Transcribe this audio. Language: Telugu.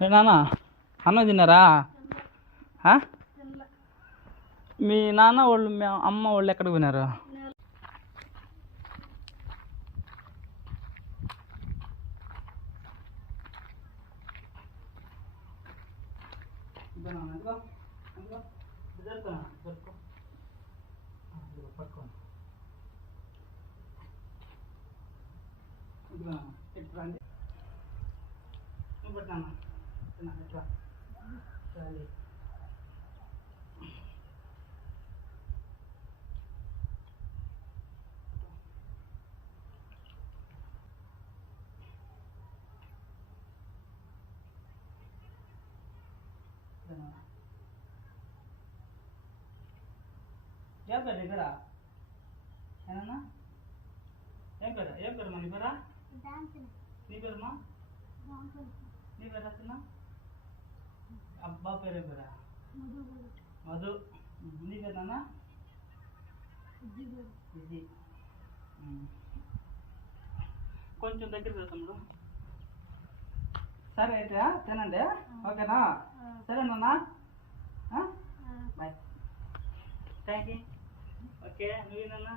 నాన్న అన్నం తిన్నారా? మీ నాన్న వాళ్ళు మీ అమ్మ వాళ్ళు ఎక్కడికి పోయినారు? ఏం పేరు నీ పేరా? ఏమన్నా ఏం పేరు మా నీ పేరా? నీ పేరుమా? నీ పేరు రాస్తున్నా? అబ్బా పేరు పేరా? మధు. నీ పేరు నాన్న? విజయ్. కొంచెం దగ్గర తమ్ముడు. సరే అయితే తినండి, ఓకేనా? సరే నాన్న, బాయ్. Thank you. ఓకే, నువ్వేనన్నా?